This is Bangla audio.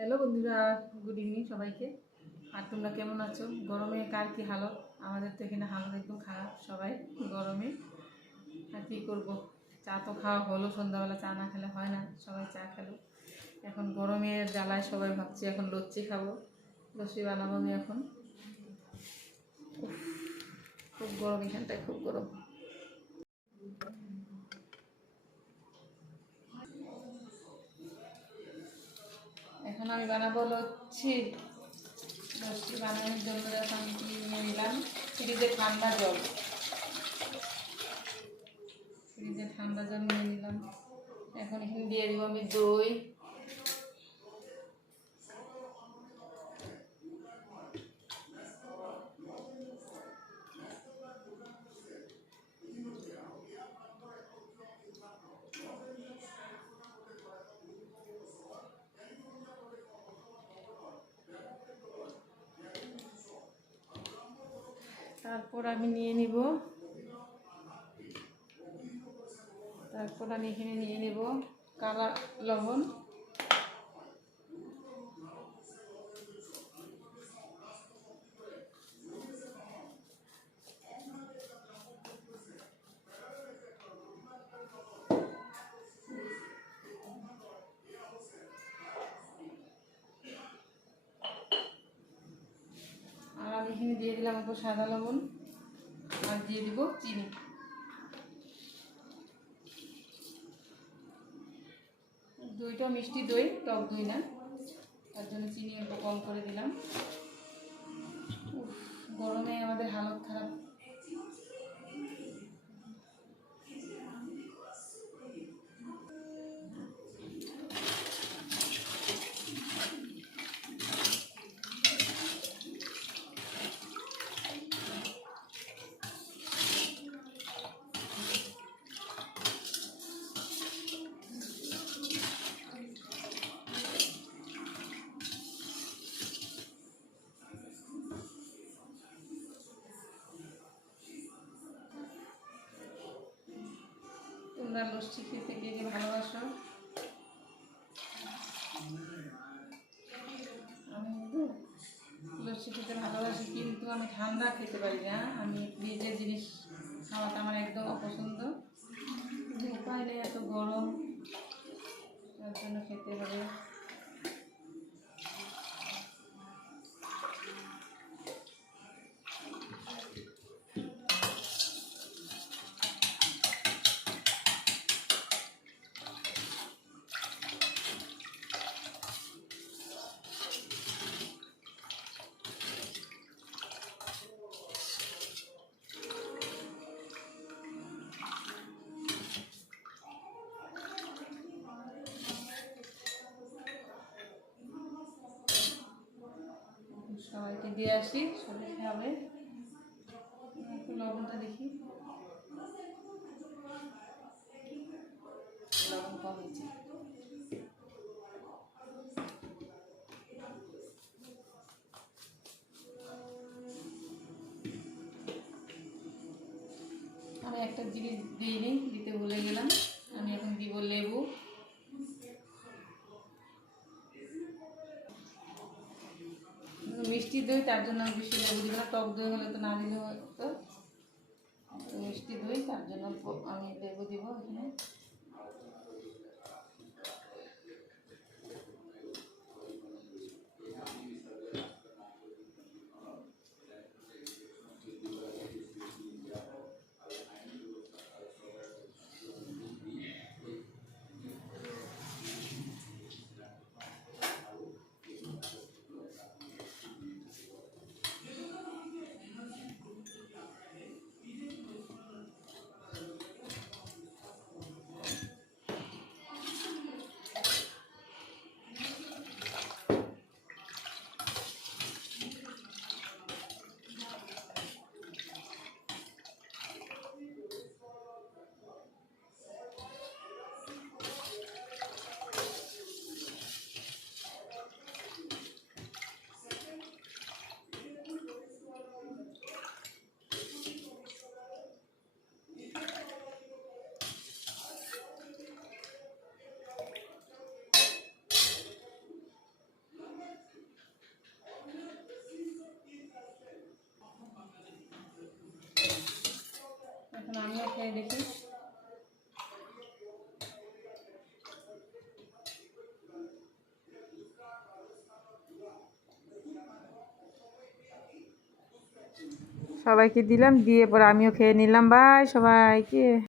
হ্যালো বন্ধুরা, গুড ইভিনিং সবাইকে। আর তোমরা কেমন আছো? গরমে কার কি হালত? আমাদের তো এখানে হালত একদম খারাপ, সবাই গরমে। আর কী করবো, চা তো খাওয়া হলো, সন্ধ্যাবেলা চা না খেলে হয় না, সবাই চা খেলো। এখন গরমের জ্বালায় সবাই ভাবছি এখন লস্যি খাবো, লস্যি বানাবো আমি এখন। খুব গরম, এখানটায় খুব গরম। এখন আমি বানাবো লস্যি। লস্যি বানানোর জন্য এখন নিয়ে নিলাম ফ্রিজে ঠান্ডা জল। নিয়ে নিলাম। এখন এখানে দিয়ে দিব আমি দই। তারপর আমি নিয়ে নিব, এখানে নিয়ে নেব কালা লবণ, আর আমি এখানে দিয়ে দিলাম একটু সাদা লবণ, আর দিয়ে দিব চিনি। দইটা মিষ্টি দই, টক দই না, তার জন্য চিনি একটু কম করে দিলাম। গরমে আমাদের হালত খারাপ। তোমরা লস্যি খেতে কে কে ভালোবাসো? আমি তো লস্যি খেতে ভালোবাসি, কিন্তু আমি ঠান্ডা খেতে পারি না। আমি ফ্রিজের জিনিস খাওয়াটা আমার একদম অপছন্দ। উপায় নেই, এত গরম, তার জন্য খেতে হবে। সবাইকে দিয়ে আসি, সবাই খাবে। একটু লবণটা দেখি, লবণ কম হয়েছে। আমি একটা জিনিস দিইনি, দিতে ভুলে গেলাম। আমি এখন দিব লেবু। মিষ্টি দই, তার জন্য আমি বেশি লেবু দিব না। টক দই হলে তো না দিলেও হতো, মিষ্টি দই, তার জন্য আমি লেবু দিব এখানে। খাই দেখি। সবাইকে দিলাম, দিয়ে পরে আমিও খেয়ে নিলাম। বাই সবাইকে।